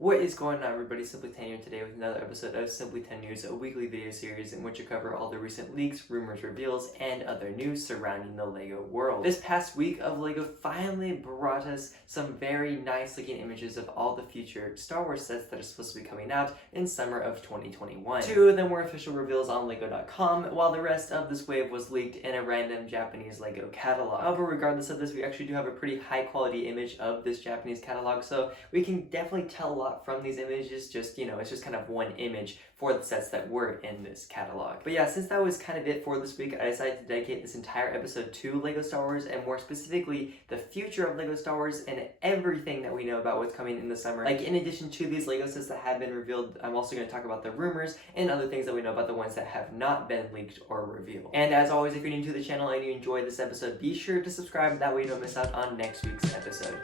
What is going on, everybody? Simply 10 here today with another episode of Simply 10 News, a weekly video series in which I cover all the recent leaks, rumors, reveals, and other news surrounding the LEGO world. This past week of LEGO finally brought us some very nice looking images of all the future Star Wars sets that are supposed to be coming out in summer of 2021. Two of them were official reveals on LEGO.com, while the rest of this wave was leaked in a random Japanese LEGO catalog. However, regardless of this, we actually do have a pretty high quality image of this Japanese catalog, so we can definitely tell a lot from these images. Just, it's just kind of one image for the sets that were in this catalog. But yeah, since that was kind of it for this week, I decided to dedicate this entire episode to LEGO Star Wars, and more specifically, the future of LEGO Star Wars and everything that we know about what's coming in the summer. Like, in addition to these LEGO sets that have been revealed, I'm also going to talk about the rumors and other things that we know about the ones that have not been leaked or revealed. And as always, if you're new to the channel and you enjoyed this episode, be sure to subscribe, that way you don't miss out on next week's episode.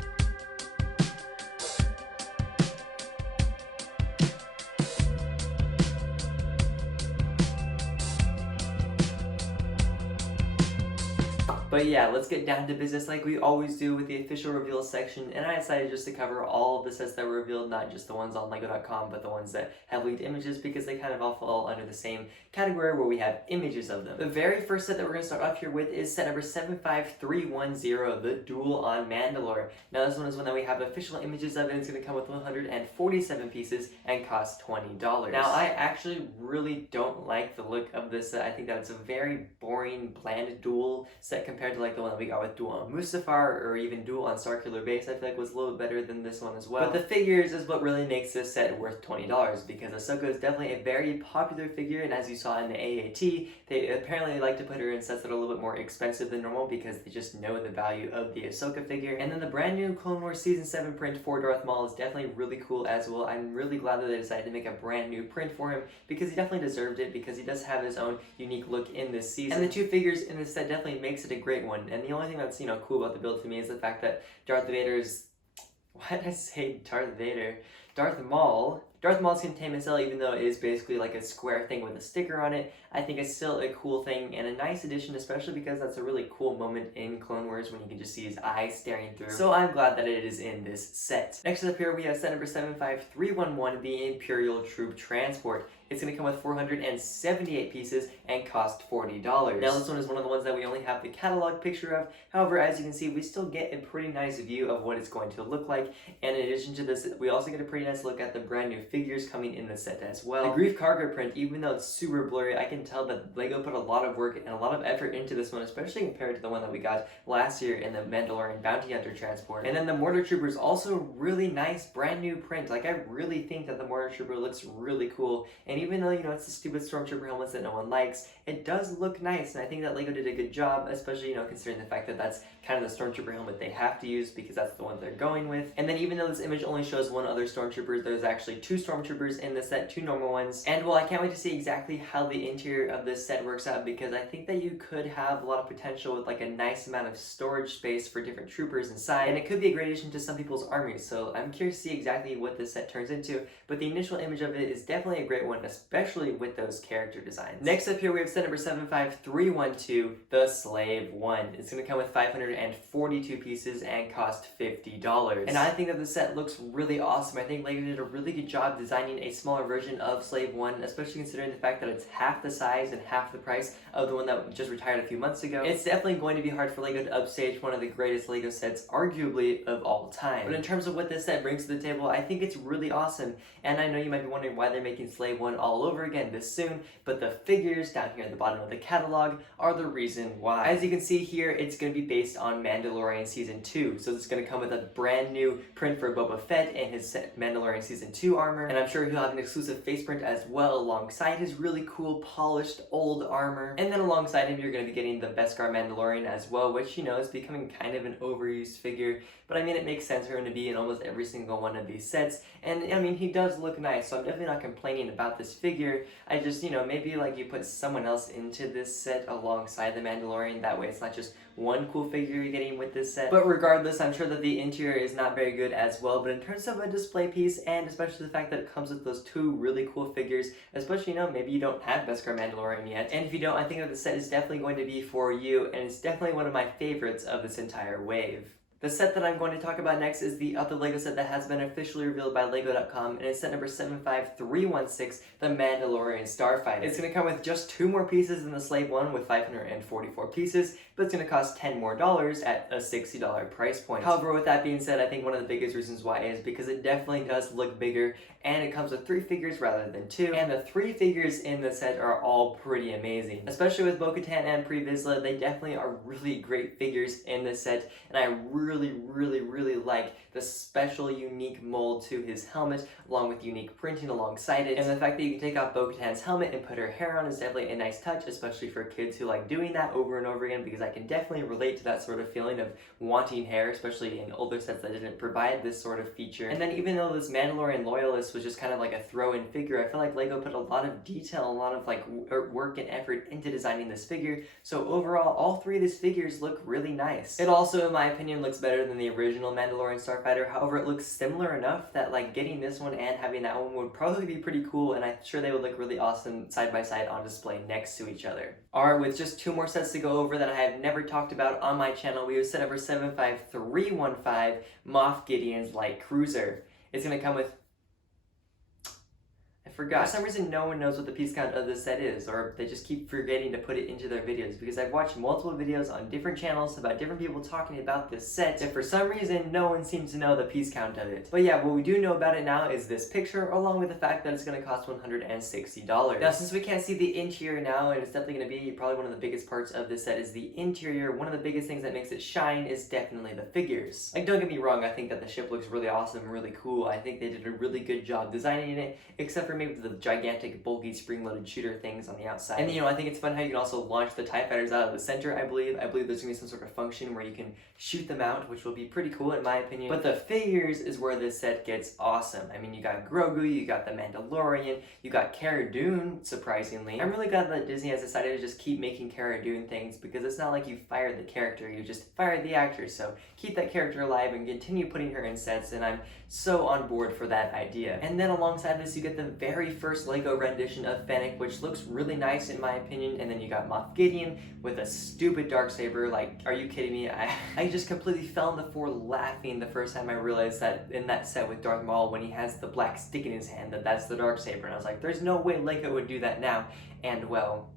But yeah, let's get down to business like we always do with the official reveal section, and I decided just to cover all of the sets that were revealed, not just the ones on LEGO.com, but the ones that have leaked images, because they kind of all fall under the same category where we have images of them. The very first set that we're going to start off here with is set number 75310, the Duel on Mandalore. Now this one is one that we have official images of, and it's going to come with 147 pieces and cost $20. Now I actually really don't like the look of this set. I think that it's a very boring, bland duel set compared to like the one that we got with Duel on Mustafar, or even Duel on Starkiller Base. I feel like was a little bit better than this one as well. But the figures is what really makes this set worth $20, because Ahsoka is definitely a very popular figure, and as you saw in the AAT, they apparently like to put her in sets that are a little bit more expensive than normal because they just know the value of the Ahsoka figure. And then the brand new Clone Wars Season 7 print for Darth Maul is definitely really cool as well. I'm really glad that they decided to make a brand new print for him, because he definitely deserved it, because he does have his own unique look in this season. And the two figures in this set definitely makes it a great one. And the only thing that's, cool about the build to me is the fact that Darth Vader's... Why did I say Darth Vader? Darth Maul's containment cell, even though it is basically like a square thing with a sticker on it, I think it's still a cool thing and a nice addition, especially because that's a really cool moment in Clone Wars when you can just see his eyes staring through. So I'm glad that it is in this set. Next up here we have set number 75311, the Imperial Troop Transport. It's going to come with 478 pieces and cost $40. Now this one is one of the ones that we only have the catalog picture of. However, as you can see, we still get a pretty nice view of what it's going to look like. And in addition to this, we also get a pretty nice look at the brand new figures coming in the set as well. The Grief Cargo print, even though it's super blurry, I can tell that LEGO put a lot of work and a lot of effort into this one, especially compared to the one that we got last year in the Mandalorian Bounty Hunter Transport. And then the Mortar Trooper is also really nice, brand new print. Like, I really think that the Mortar Trooper looks really cool. And even though, it's the stupid Stormtrooper helmets that no one likes, it does look nice, and I think that LEGO did a good job, especially, considering the fact that that's kind of the Stormtrooper helmet they have to use, because that's the one they're going with. And then even though this image only shows one other Stormtrooper, there's actually two Stormtroopers in the set, two normal ones. And well, I can't wait to see exactly how the interior of this set works out, because I think that you could have a lot of potential with like a nice amount of storage space for different troopers inside, and it could be a great addition to some people's armies. So I'm curious to see exactly what this set turns into, but the initial image of it is definitely a great one, especially with those character designs. Next up here we have set number 75312, the Slave One. It's going to come with 542 pieces and cost $50. And I think that the set looks really awesome. I think LEGO did a really good job designing a smaller version of Slave One, especially considering the fact that it's half the size and half the price of the one that just retired a few months ago. It's definitely going to be hard for LEGO to upstage one of the greatest LEGO sets, arguably, of all time. But in terms of what this set brings to the table, I think it's really awesome. And I know you might be wondering why they're making Slave One all over again this soon, but the figures down here at the bottom of the catalog are the reason why. As you can see here, it's going to be based on Mandalorian Season 2, so it's going to come with a brand new print for Boba Fett and his Mandalorian Season 2 armor, and I'm sure he'll have an exclusive face print as well alongside his really cool polished old armor. And then alongside him you're going to be getting the Beskar Mandalorian as well, which is becoming kind of an overused figure, but I mean it makes sense for him to be in almost every single one of these sets, and I mean he does look nice, so I'm definitely not complaining about this figure. I just, maybe like you put someone else into this set alongside the Mandalorian, that way it's not just one cool figure you're getting with this set. But regardless, I'm sure that the interior is not very good as well, but in terms of a display piece, and especially the fact that it comes with those two really cool figures, especially, maybe you don't have Beskar Mandalorian yet, and if you don't, I think that the set is definitely going to be for you, and it's definitely one of my favorites of this entire wave. The set that I'm going to talk about next is the other LEGO set that has been officially revealed by Lego.com, and it's set number 75316, the Mandalorian Starfighter. It's going to come with just 2 more pieces than the Slave one with 544 pieces, but it's going to cost $10 more at a $60 price point. However, with that being said, I think one of the biggest reasons why is because it definitely does look bigger, and it comes with 3 figures rather than 2, and the 3 figures in the set are all pretty amazing. Especially with Bo-Katan and Pre Vizsla, they definitely are really great figures in this set, and I really like the special unique mold to his helmet, along with unique printing alongside it, and the fact that you can take off Bo-Katan's helmet and put her hair on is definitely a nice touch, especially for kids who like doing that over and over again, because I can definitely relate to that sort of feeling of wanting hair, especially in older sets that didn't provide this sort of feature. And then even though this Mandalorian Loyalist was just kind of like a throw-in figure, I feel like LEGO put a lot of detail, a lot of like work and effort into designing this figure, so overall all 3 of these figures look really nice. It also, in my opinion, looks better than the original Mandalorian Starfighter. However, it looks similar enough that like getting this one and having that one would probably be pretty cool, and I'm sure they would look really awesome side by side on display next to each other. Alright, with just 2 more sets to go over that I have never talked about on my channel, we have set number 75315, Moff Gideon's Light Cruiser. It's going to come with... For some reason, no one knows what the piece count of this set is, or they just keep forgetting to put it into their videos, because I've watched multiple videos on different channels about different people talking about this set, and for some reason, no one seems to know the piece count of it. But yeah, what we do know about it now is this picture, along with the fact that it's going to cost $160. Now, since we can't see the interior now, and it's definitely going to be probably one of the biggest parts of this set is the interior, one of the biggest things that makes it shine is definitely the figures. Like, don't get me wrong, I think that the ship looks really awesome and really cool. I think they did a really good job designing it, except for maybe the gigantic, bulky, spring-loaded shooter things on the outside. And I think it's fun how you can also launch the TIE Fighters out of the center, I believe. I believe there's going to be some sort of function where you can shoot them out, which will be pretty cool in my opinion. But the figures is where this set gets awesome. I mean, you got Grogu, you got the Mandalorian, you got Cara Dune, surprisingly. I'm really glad that Disney has decided to just keep making Cara Dune things, because it's not like you fired the character, you just fired the actor. So keep that character alive and continue putting her in sets, and I'm so on board for that idea. And then alongside this, you get the very first LEGO rendition of Fennec, which looks really nice in my opinion, and then you got Moff Gideon with a stupid darksaber. Like, are you kidding me? I just completely fell on the floor laughing the first time I realized that in that set with Darth Maul, when he has the black stick in his hand, that's the darksaber, and I was like, there's no way LEGO would do that now, and well,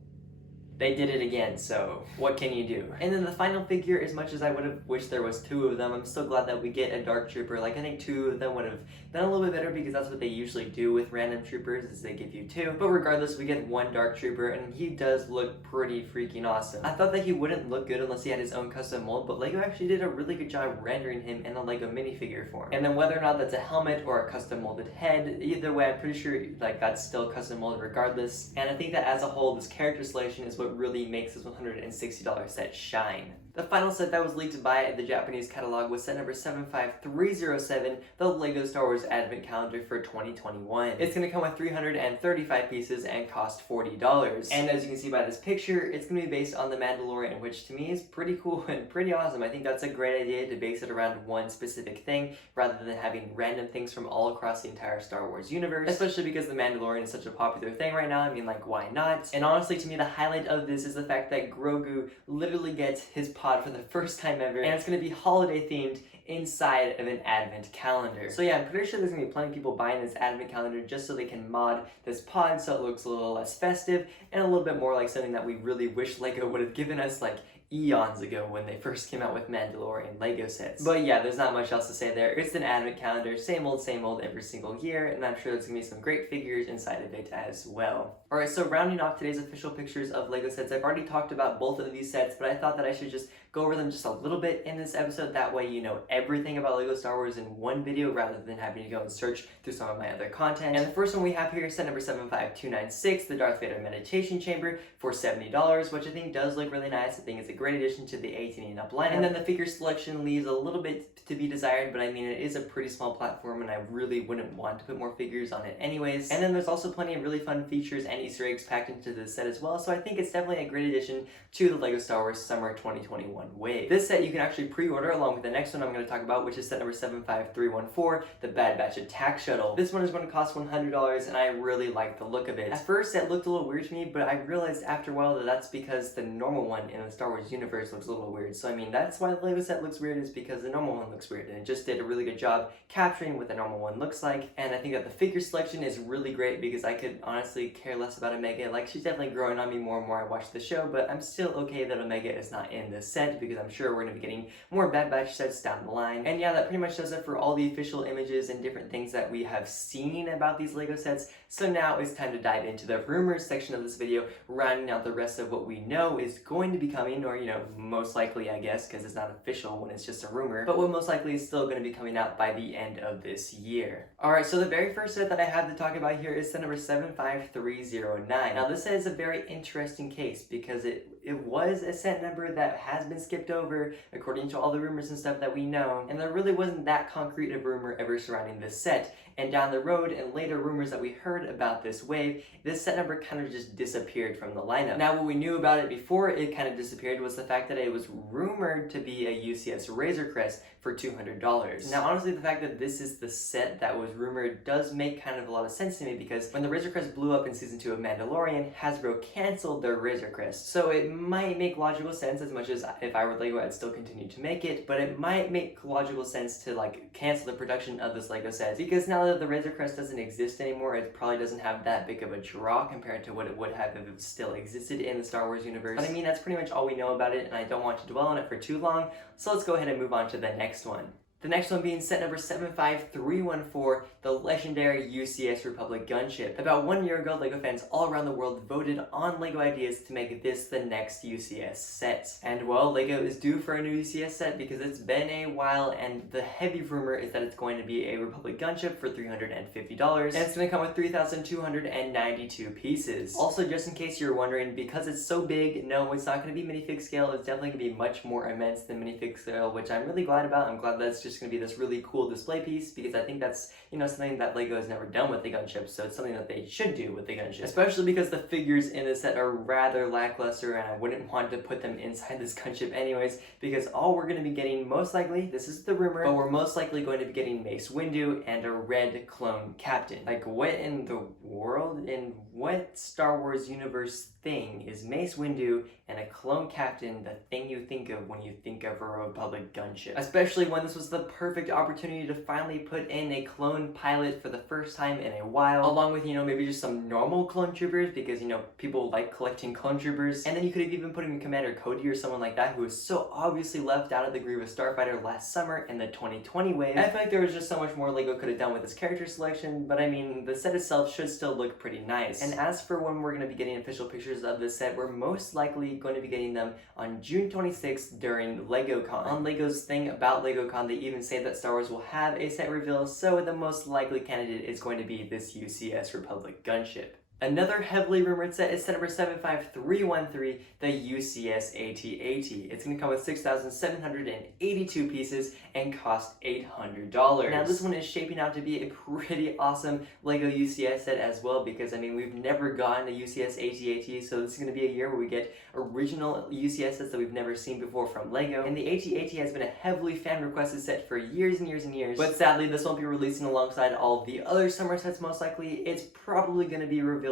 they did it again, so what can you do? And then the final figure, as much as I would have wished there was 2 of them, I'm still glad that we get a Dark Trooper. Like, I think 2 of them would have done a little bit better, because that's what they usually do with random troopers, is they give you 2. But regardless, we get 1 Dark Trooper, and he does look pretty freaking awesome. I thought that he wouldn't look good unless he had his own custom mold, but LEGO actually did a really good job rendering him in a LEGO minifigure form. And then whether or not that's a helmet or a custom molded head, either way, I'm pretty sure like that's still custom molded regardless. And I think that as a whole, this character selection is what really makes this $160 set shine. The final set that was leaked by the Japanese catalog was set number 75307, the LEGO Star Wars Advent Calendar for 2021. It's going to come with 335 pieces and cost $40. And as you can see by this picture, it's going to be based on the Mandalorian, which to me is pretty cool and pretty awesome. I think that's a great idea to base it around one specific thing, rather than having random things from all across the entire Star Wars universe, especially because the Mandalorian is such a popular thing right now. I mean, like, why not? And honestly, to me, the highlight of this is the fact that Grogu literally gets his pod for the first time ever, and it's going to be holiday themed inside of an advent calendar. So yeah, I'm pretty sure there's going to be plenty of people buying this advent calendar just so they can mod this pod so it looks a little less festive and a little bit more like something that we really wish LEGO would have given us like eons ago when they first came out with Mandalorian Lego sets. But yeah, there's not much else to say there. It's an advent calendar, same old every single year, and I'm sure there's gonna be some great figures inside of it as well. Alright, so rounding off today's official pictures of Lego sets, I've already talked about both of these sets, but I thought that I should just go over them just a little bit in this episode. That way you know everything about Lego Star Wars in one video rather than having to go and search through some of my other content. And the first one we have here is set number 75296, the Darth Vader Meditation Chamber for $70, which I think does look really nice. I think it's a great addition to the 18 and up lineup. And then the figure selection leaves a little bit to be desired, but I mean, it is a pretty small platform and I really wouldn't want to put more figures on it anyways. And then there's also plenty of really fun features and Easter eggs packed into this set as well, so I think it's definitely a great addition to the Lego Star Wars Summer 2021 one wave. This set you can actually pre-order along with the next one I'm going to talk about, which is set number 75314, the Bad Battery Tax Shuttle. This one is going to cost $100 and I really like the look of it. At first it looked a little weird to me, but I realized after a while that that's because the normal one in the Star Wars universe looks a little weird. So I mean, that's why the Lego set looks weird, is because the normal one looks weird, and it just did a really good job capturing what the normal one looks like. And I think that the figure selection is really great because I could honestly care less about Omega. Like, she's definitely growing on me more and more I watch the show, but I'm still okay that Omega is not in this set because I'm sure we're going to be getting more Bad Batch sets down the line. And yeah, that pretty much does it for all the official images and different things that we have seen about these Lego sets. So now it's time to dive into the rumors section of this video, rounding out the rest of what we know is going to be coming, or most likely, I guess, because it's not official when it's just a rumor, but what most likely is still going to be coming out by the end of this year. Alright, so the very first set that I have to talk about here is set number 75309. Now this set is a very interesting case because it was a set number that has been skipped over according to all the rumors and stuff that we know, and there really wasn't that concrete of rumor ever surrounding this set. And down the road, and later rumors that we heard about this wave, this set number kind of just disappeared from the lineup. Now, what we knew about it before it kind of disappeared was the fact that it was rumored to be a UCS Razor Crest for $200. Now, honestly, the fact that this is the set that was rumored does make kind of a lot of sense to me, because when the Razor Crest blew up in Season 2 of Mandalorian, Hasbro canceled their Razor Crest. So it might make logical sense, as much as if I were Lego, I'd still continue to make it, but it might make logical sense to cancel the production of this Lego set, because now that the Razor Crest doesn't exist anymore, it probably doesn't have that big of a draw compared to what it would have if it still existed in the Star Wars universe. But I mean, that's pretty much all we know about it, and I don't want to dwell on it for too long, so let's go ahead and move on to the next one. The next one being set number 75314, the legendary UCS Republic Gunship. About 1 year ago, LEGO fans all around the world voted on LEGO ideas to make this the next UCS set. And well, LEGO is due for a new UCS set because it's been a while, and the heavy rumor is that it's going to be a Republic Gunship for $350, and it's going to come with 3,292 pieces. Also, just in case you're wondering, because it's so big, no, it's not going to be minifig scale. It's definitely going to be much more immense than minifig scale, which I'm really glad about. I'm glad that's just going to be this really cool display piece, because I think that's something that LEGO has never done with the Gunship, so it's something that they should do with the Gunship, especially because the figures in this set are rather lackluster, and I wouldn't want to put them inside this Gunship anyways, because all we're going to be getting, most likely, this is the rumor, but we're most likely going to be getting Mace Windu and a red clone captain. Like, what in the world, in what Star Wars universe thing is Mace Windu and a clone captain the thing you think of when you think of a Republic Gunship? Especially when this was the perfect opportunity to finally put in a clone pilot for the first time in a while, along with, maybe just some normal clone troopers, because, people like collecting clone troopers. And then you could have even put in Commander Cody or someone like that, who was so obviously left out of the Grievous Starfighter last summer in the 2020 wave. I feel like there was just so much more LEGO could have done with this character selection, but I mean, the set itself should still look pretty nice. And as for when we're going to be getting official pictures of this set, we're most likely going to be getting them on June 26th during LegoCon. On LEGO's thing about LegoCon, they even say that Star Wars will have a set reveal, so the most likely candidate is going to be this UCS Republic Gunship. Another heavily rumored set is set number 75313, the UCS Atat. It's going to come with 6,782 pieces and cost $800. Now this one is shaping out to be a pretty awesome LEGO UCS set as well, because I mean, we've never gotten a UCS Atat, so this is going to be a year where we get original UCS sets that we've never seen before from LEGO. And the Atat has been a heavily fan requested set for years and years and years, but sadly this won't be releasing alongside all of the other summer sets. Most likely it's probably going to be revealed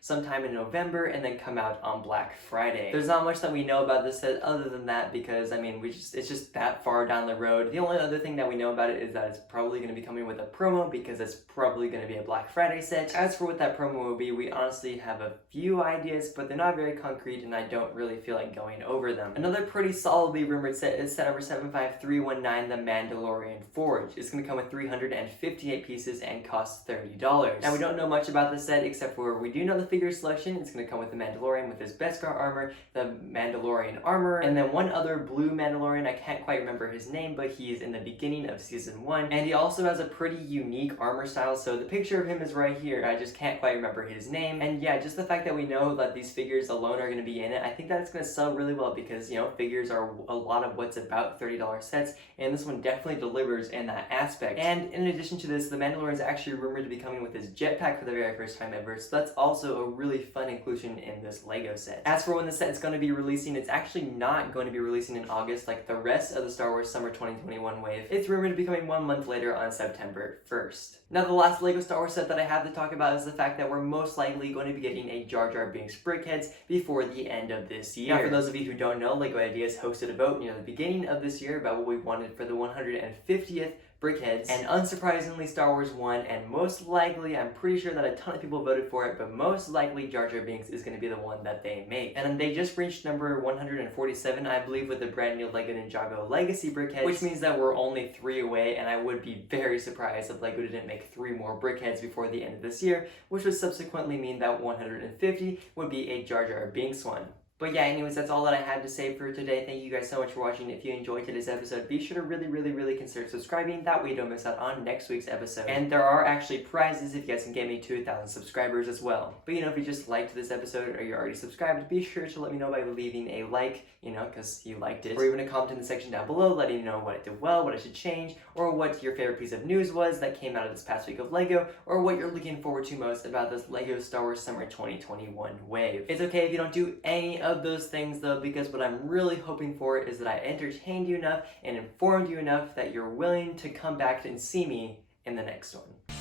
sometime in November and then come out on Black Friday. There's not much that we know about this set other than that, because I mean, it's just that far down the road. The only other thing that we know about it is that it's probably going to be coming with a promo, because it's probably going to be a Black Friday set. As for what that promo will be, we honestly have a few ideas, but they're not very concrete, and I don't really feel like going over them. Another pretty solidly rumored set is set number 75319, the Mandalorian Forge. It's going to come with 358 pieces and cost $30. Now we don't know much about this set except for we do know the figure selection. It's going to come with the Mandalorian with his Beskar armor, the Mandalorian armor, and then one other blue Mandalorian. I can't quite remember his name, but he's in the beginning of Season 1, and he also has a pretty unique armor style, so the picture of him is right here. I just can't quite remember his name. And yeah, just the fact that we know that these figures alone are going to be in it, I think that it's going to sell really well, because, figures are a lot of what's about $30 sets, and this one definitely delivers in that aspect. And in addition to this, the Mandalorian is actually rumored to be coming with his jetpack for the very first time ever, so that's also a really fun inclusion in this LEGO set. As for when the set is going to be releasing, it's actually not going to be releasing in August like the rest of the Star Wars Summer 2021 wave. It's rumored to be coming 1 month later on September 1st. Now the last LEGO Star Wars set that I have to talk about is the fact that we're most likely going to be getting a Jar Beans Brickheadz before the end of this year. Now for those of you who don't know, LEGO Ideas hosted a vote near the beginning of this year about what we wanted for the 150th Brickheadz, and unsurprisingly Star Wars won, and most likely, I'm pretty sure that a ton of people voted for it, but most likely Jar Binks is going to be the one that they make. And they just reached number 147, I believe, with the brand new LEGO Ninjago Legacy Brickheadz, which means that we're only 3 away, and I would be very surprised if LEGO didn't make 3 more Brickheadz before the end of this year, which would subsequently mean that 150 would be a Jar Binks one. But yeah, anyways, that's all that I had to say for today. Thank you guys so much for watching. If you enjoyed today's episode, be sure to really consider subscribing. That way you don't miss out on next week's episode. And there are actually prizes if you guys can get me to 1,000 subscribers as well. But if you just liked this episode or you're already subscribed, be sure to let me know by leaving a like, because you liked it. Or even a comment in the section down below letting me know what I did well, what I should change, or what your favorite piece of news was that came out of this past week of LEGO, or what you're looking forward to most about this LEGO Star Wars Summer 2021 wave. It's okay if you don't do any of those things though, because what I'm really hoping for is that I entertained you enough and informed you enough that you're willing to come back and see me in the next one.